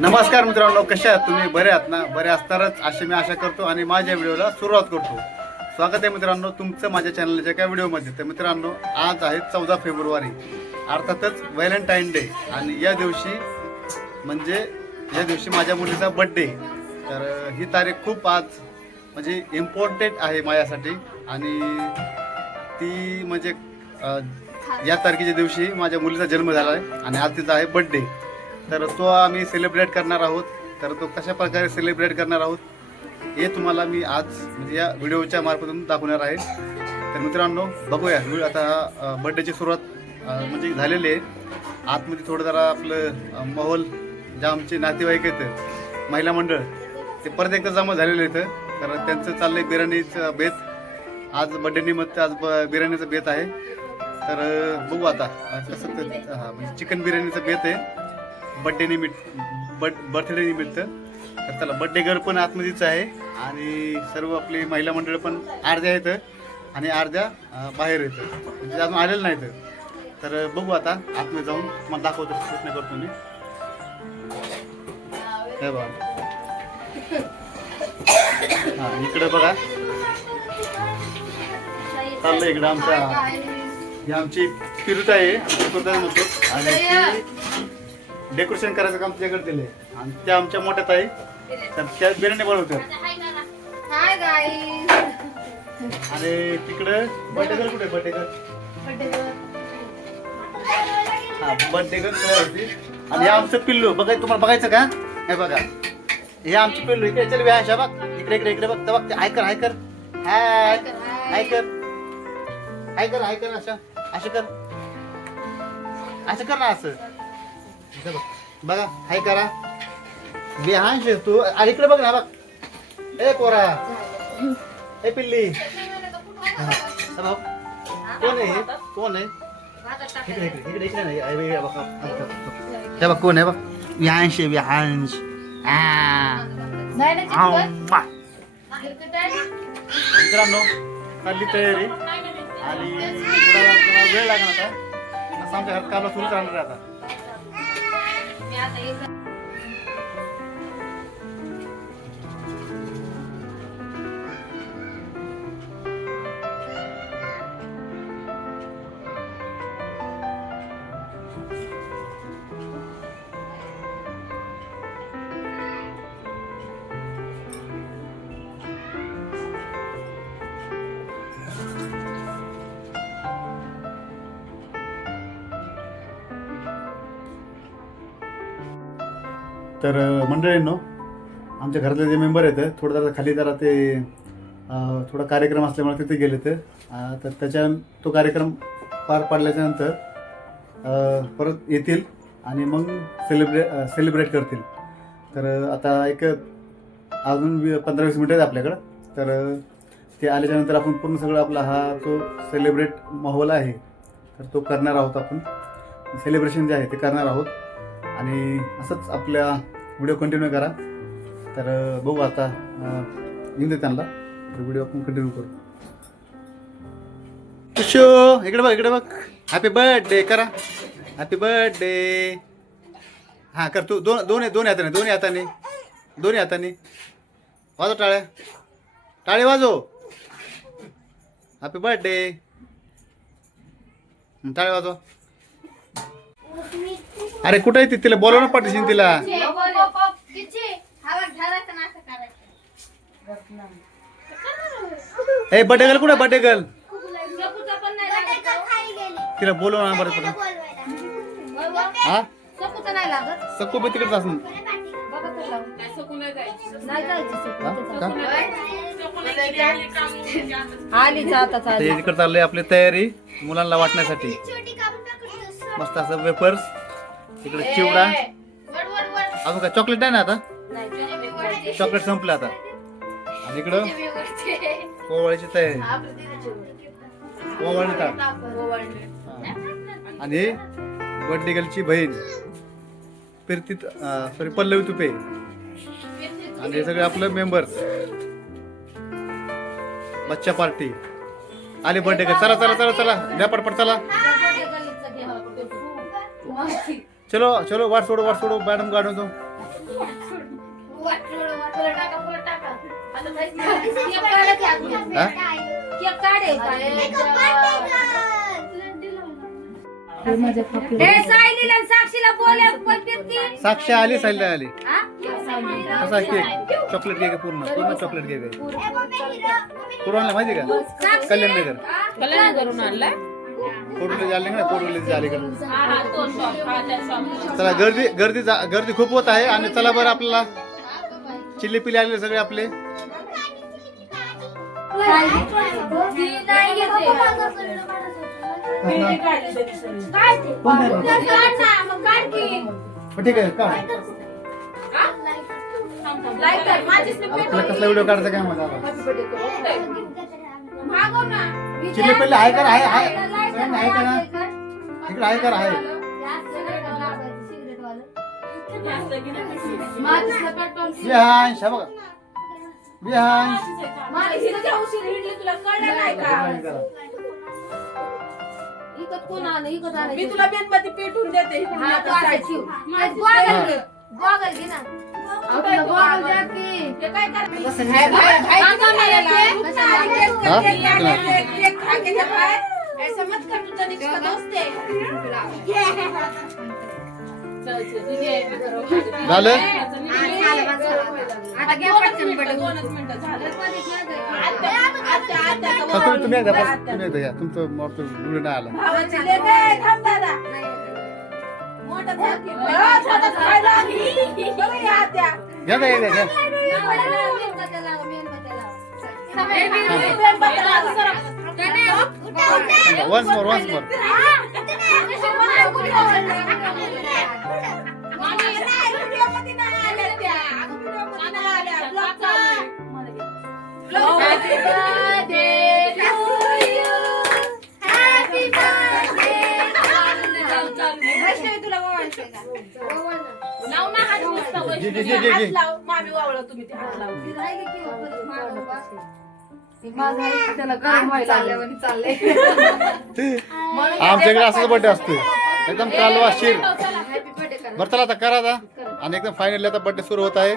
नमस्कार मित्रांनो, कशा आहात तुम्ही? बरे आहात ना? बरे असणारच अशी मी आशा करतो आणि माझ्या व्हिडिओला सुरुवात करतो. स्वागत आहे मित्रांनो तुमचं माझ्या चॅनलच्या एका व्हिडिओमध्ये. तर मित्रांनो, आज आहे 14 फेब्रुवारी, अर्थातच व्हॅलेंटाईन डे. आणि या दिवशी माझ्या मुलीचा बड्डे. तर ही तारीख खूप आज म्हणजे इम्पॉर्टंट आहे माझ्यासाठी. आणि ती म्हणजे या तारखेच्या दिवशी माझ्या मुलीचा जन्म झाला आहे आणि आज तिचा आहे बड्डे. तर तो आम्ही सेलिब्रेट करणार आहोत. तर तो कशा प्रकारे सेलिब्रेट करणार आहोत हे तुम्हाला मी आज म्हणजे या व्हिडिओच्या मार्फतून दाखवणार आहे. तर मित्रांनो, बघूया आता बड्डेची सुरुवात म्हणजे झालेली आहे. आतमध्ये थोडं जरा आपलं माहोल जे आमचे नातेवाईक आहेत, महिला मंडळ, ते परत एकदा जमा झालेले आहेत. तर त्यांचं चाललंय बिर्याणीचं बेत. आज बड्डे निमित्त आज बिर्याणीचं बेत आहे. तर बघू आता कसं म्हणजे चिकन बिर्याणीचं बेत आहे बर्थडे निमित्त. तर चला, बड्डे गर्ल पण आतमध्येच आहे आणि सर्व आपली महिला मंडळ पण अर्ध्या आहेत आणि अर्ध्या बाहेर येतं, म्हणजे अजून आलेलं नाहीत. तर बघू आता आतमध्ये जाऊन मला दाखवतो, प्रयत्न करतो मी. हे बघा, हां इकडे बघा चाललंय. इकडं आमची फिरत आहे आणि डेकोरेशन करायचं काम तुझ्याकडे दिले आणि त्या आमच्या मोठ्यात आहे. तर त्या बिर्याणी बनवतात. आणि तिकडे बर्थडे गर्ल कुठे? बर्थडे गर्ल, हा बर्थडे गर्ल होती. आणि हे आमचं पिल्लू बघा, तुम्हाला बघायचं का? हे बघा, हे आमची पिल्लू. इकडे चल व्याशा बघ, इकडे इकडे इकडे बघ. बघ हाय कर, हाय कर, हाय हाय कर, हाय कर, हाय कर. असं कर, असं कर ना, असं बघा, हाय करा. बिहान तू आणि इकडे बघ ना, बघ. ए पोरा, ए पिल्ली, कोण आहे? कोण आहे? इकडे इकडे इकडे इकडे नाही. हे बघ कोण आहे? बघ, विहांश, विहांश. मित्रांनो, चालली तयारी आणि थोडा वेळ लागणार आता. असं आमच्या घरात काम सुरूच राहणार आता. तर मंडळींनो, आमच्या घरातले जे मेंबर आहेत थोडं जरा खाली जरा ते थोडा कार्यक्रम असल्यामुळे तिथे गेले. तर तो कार्यक्रम पार पाडल्याच्या नंतर परत येतील आणि मग सेलिब्रेट करतील. तर आता एक अजून 15-20 मिनिटं आहेत आपल्याकडं. तर ते आल्याच्यानंतर आपण पूर्ण सगळं आपला हा तो सेलिब्रेट माहोल आहे तर तो करणार आहोत. आपण सेलिब्रेशन जे आहे ते करणार आहोत आणि असंच आपल्या व्हिडिओ कंटिन्यू करा. तर बघू आता येऊन दे त्यांना, तर व्हिडिओ आपण कंटिन्यू करू. शो इकडे बघ, इकडे बघ. हॅपी बर्थडे करा, हॅपी बर्थडे. हां कर तू. दोन्ही हाताने वाजव टाळ्या, टाळे वाजव. हॅपी बर्थडे, टाळे वाजव. अरे कुठे आहे ती? तिला बोलव ना, पाठीशी तिला. ए बर्थडे गर्ल कुठे? बर्थडे गर्ल तिला बोलव ना बरं. हा सकू बी तिकडेच असून तिकडे चाललंय आपली तयारी मुलांना वाटण्यासाठी. मस्त असं वेफर्स, इकडे चिवडा. अजून काय चॉकलेट आहे ना? आता चॉकलेट संपलं आता. आणि इकडं पोवाळीची तयारी, पोवाळी ताट. आणि बर्थडे गर्लची बहीण पल्लवी तुपे आणि हे सगळे आपलं मेंबर्स. बच्चा पार्टी आली बर्थडे गर्ल. चला चला चला चला, द्या पटपट चला. चलो चलो वाट सोडो मॅडम गाडून दो. साक्षी आली सायली आली कसा केक चॉकलेट केक आहे पूर्ण चॉकलेट केक आहे कुठून आणला माहिती का कल्याण करून आणलाय कोडुली झाली ना कोडुली झाली का चला गर्दी खूप होत आहे आणि चला बरं आपल्याला चिल्ली पिल्ली आलेले सगळे आपले ठीक आहे का कसला व्हिडिओ काढायचा काय मला चिल्ली पिल्ली आहे का आहे का ना इकडे आहे का आहे बिहांश बघा बिहांश मी तुला मेणबत्ती पेटून देते ऐसा मत कर तू तनिक का दोस्त है झालं तुम्ही एकदा या तुमचं मुलं नाही आलं घ्या once more Happy birthday to you. Happy birthday. तुला ओवाळते का? लाव ना हात मस्त लाव मामी ओवाळा तुम्ही ते हात लाव. आमच्याकडे असाच बर्थडे असतो एकदम कालवा शीर बरं चला आता करा आता आणि एकदम फायनली आता बर्थडे सुरू होत आहे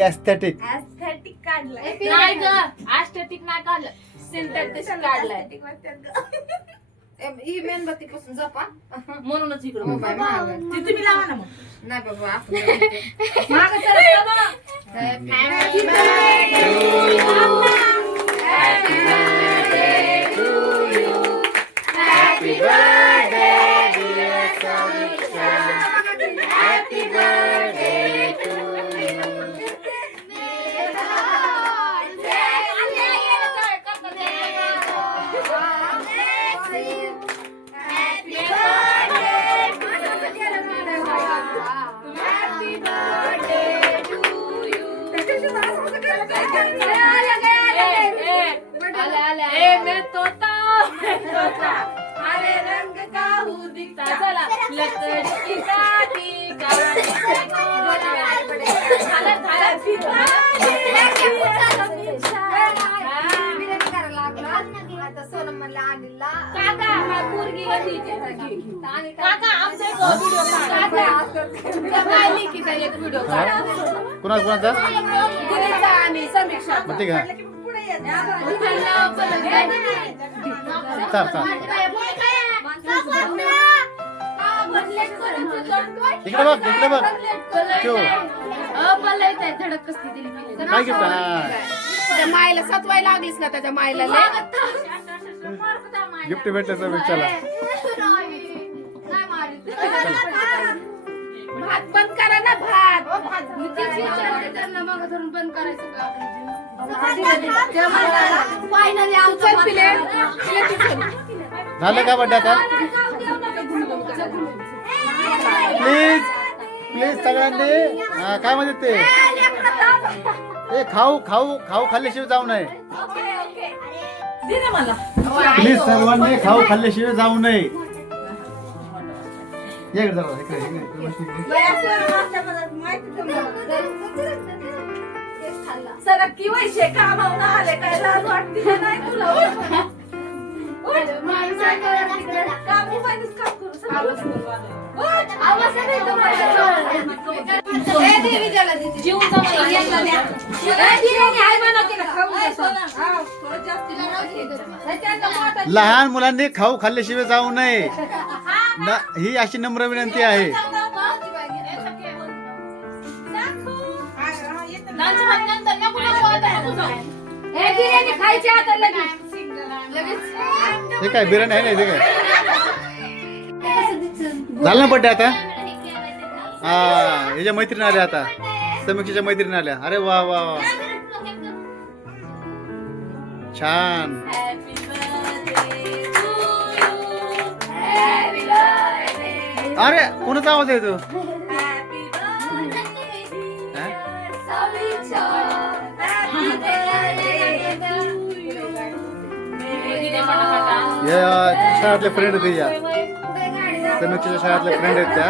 एस्थेटिक एस्थेटिक काढलाय नाही ग एस्थेटिक नाही काढलं सिंथेटिक काढलाय ही मेणबत्ती पासून जपा म्हणूनच इकडे तुम्ही लावा ना मग नाही बाबा आपण मागे सरकलं ना happy birthday to you happy birthday dear Samiksha happy birthday to you हरे रंग का हूँ दिखता चला लकड़ी की काटी कुणाचा समीक्षा इकडे बघ काय गिफ्ट मायला सतवाय लागलीस ना त्याच्या मायला गिफ्ट भेटलं समीक्षाला भात बंद करा ना भात बंद करायचं झालं का बड्डे आता प्लीज प्लीज सगळ्यांनी काय म्हणते ते ए खाऊ खाल्ल्याशिवाय जाऊ नये प्लीज सर्वांनी खाऊ खाल्ल्याशिवाय जाऊ नये सरकी वैशे कामावून आले काय लाज वाटते जीवचा मला यांना द्या. बिर्याणी आहे बनवते ना, खाऊन बसा. त्याच्यात मोठा लहान मुलांनी खाऊ खाल्ल्याशिवाय जाऊ नये ही अशी नम्र विनंती आहे. लालचं भात नंतर नको नको आता नको जाऊ. हे बिर्याणी खायची आता लगेच. हे काय बिर्याणी आहे ना ते काय झालं ना बड्डे आता. हा ह्याच्या मैत्रीण आल्या आता समीक्षेच्या मैत्रीण आल्या. अरे वा वा वा छान. Happy birthday to you. Happy birthday. अरे कोणाचा आवाज येतो. Happy birthday. हा? समीक्षा. Happy birthday to you. दे पटापटा. या शाळेतले फ्रेंड आहेत या समीक्षेच्या शाळेतले फ्रेंड आहेत त्या.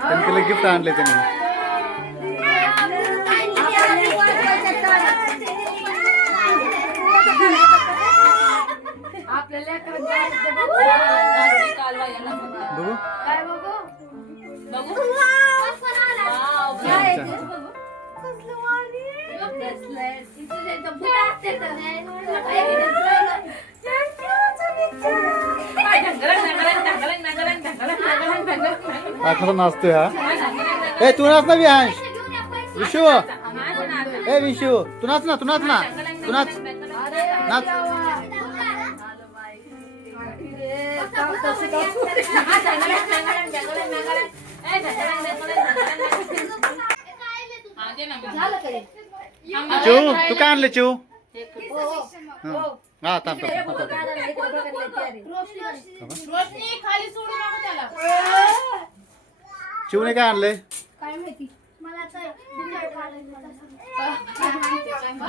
त्यांनी तिला गिफ्ट आणले त्यांनी. आपल्या लेकरांचं कालवा याला बघू काय बघू? बघू. वाव, काय छान. आहे ते? बसलंय. तिचं जे बुडा असते तर. काय ढंगरंग, ढंगरंग, ढंगरंग, ढंगरंग, ढंगरंग, ढंगरंग, ढंगरंग. हा खरं नाचतोय हा. ए तू नाच ना विहांश. विशू ए विशू तू नाच ना तू नाच ना तू नाच नाच. हा, दे ना. झालं का रे? चिऊ तू काय आणले चिऊ. हो. हा थांब थांब थांब थांब. रोशनी खाली सोडू नको त्याला. चिऊने काय आणलंय. काय माहिती?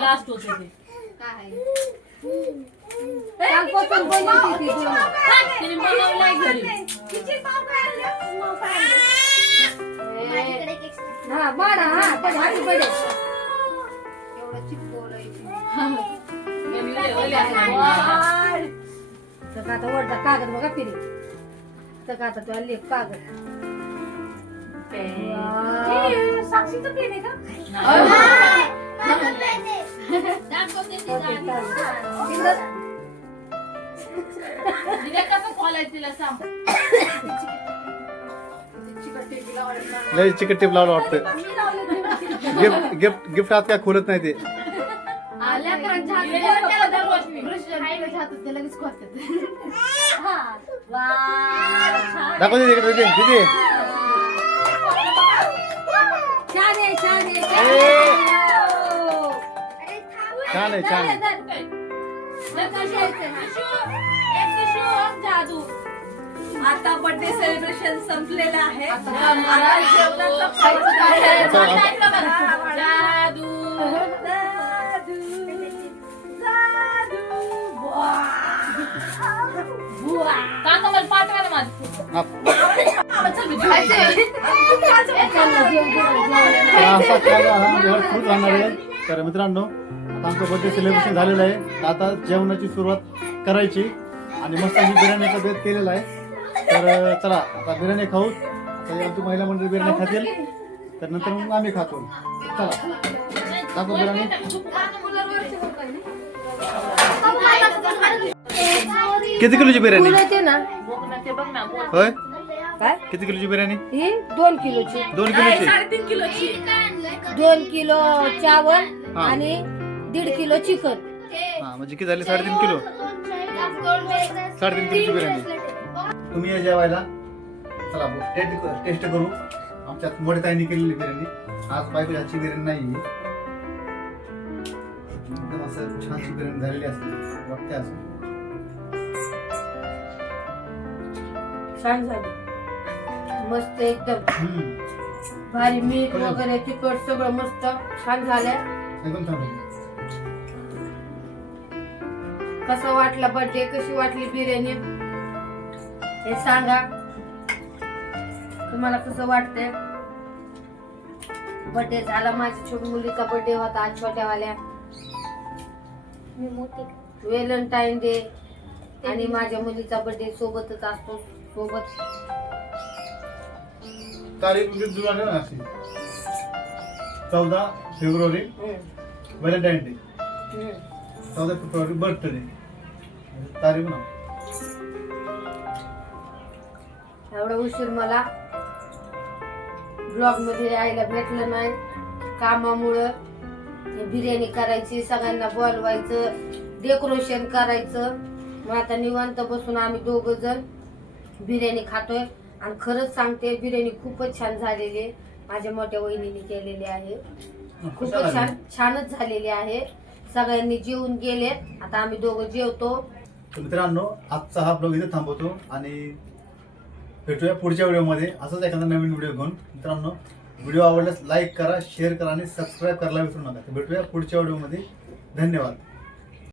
लास्ट होते ते. कालपासून बनवते ती दोन. तिने बनवलंय घरी. हा बाळा हा पण हाती पडे. एवढं चिपकवलंय. तर आता वरचा कागद बघा पिरी. तर आता तो आली कागद. साक्षीचं पेन आहे का? तिला कसं खोलायचं तिला सांग. लय चिकट टिप लावलं वाटतं. गिफ्ट गिफ्ट गिफ्ट आज काय खोलत नाही ते. लेकरांच्या हातात लगेच खोलतात. दाखव दे तिकडे दीदी. छान आहे छान आहे छान आहे छान आहे. जादू. आता बर्थडे सेलिब्रेशन संपलेलं आहे. आता- जादू काका मला पाठवा ना माझं. हा. चल मी जेवायचं. तर असा खायला हा घर खूप राहणार आहे. तर मित्रांनो आता आमचं बर्थडे सेलिब्रेशन झालेलं आहे. तर आता जेवणाची सुरुवात करायची आणि मस्त आम्ही बिर्याणीचा बेत केलेला आहे. तर चला आता बिर्याणी खाऊ. आता आमची महिला मंडळी बिर्याणी खातील तर नंतर मग आम्ही खातो. चला दाखव बिर्याणी. किती किलोची बिर्याणी येते ना ते बघ ना. होय काय किती किलोची बिर्याणी. ही 2 किलोची 2 किलोची. 3.5 किलोची. 2 किलो चावल हा. आणि 1.5 किलो चिकन. हा म्हणजे किती झाली 3.5 किलो. 3.5 किलोची बिर्याणी. तुम्ही या जेवायला. चला टेस्ट करू. आमच्यात मोठ्या ताईने केलेली बिर्याणी. आज बायको याची बिर्याणी नाही. एकदम असं छानशी बिर्याणी झालेली असते वाटते असं. छान झाली मस्त एकदम भारी. मीठ वगैरे तिखट सगळं मस्त छान झालंय. एकदम छान झाली. कसं वाटला बर्थडे कशी वाटली बिर्याणी हे सांगा. तुम्हाला कसं वाटतंय. बर्थडे झाला. माझ्या छोटी मुलीचा बर्थडे होता आज छोट्यावाल्या. व्हॅलेंटाईन डे आणि माझ्या मुलीचा बर्थडे सोबतच असतो. सोबत तारीख जुळाली ना अशी. 14 फेब्रुवारी हम्म. व्हॅलेंटाईन डे, हम्म. 14 फेब्रुवारी बर्थडे, तारीख ना. एवढा उशीर मला ब्लॉग मध्ये यायला भेटलं नाही कामामुळं. बिर्याणी करायची, सगळ्यांना बोलवायचं, डेकोरेशन करायचं. मग आता निवांत बसून आम्ही दोघं जण बिर्याणी खातोय. आणि खरंच सांगते बिर्याणी खूपच छान झालेली आहे. माझ्या मोठ्या वहिनीने केलेली आहे. खूपच छानच झालेली आहे. सगळ्यांनी जेवून गेलेत. आता आम्ही दोघं जेवतो. तर मित्रांनो, आजचा हा ब्लॉग इथे थांबवतो आणि भेटूया पुढच्या व्हिडिओमध्ये असंच एखादा नवीन व्हिडिओ घेऊन. मित्रांनो, व्हिडिओ आवडल्यास लाईक करा, शेअर करा आणि सबस्क्राईब करायला विसरू नका. भेटूया पुढच्या व्हिडिओमध्ये. धन्यवाद.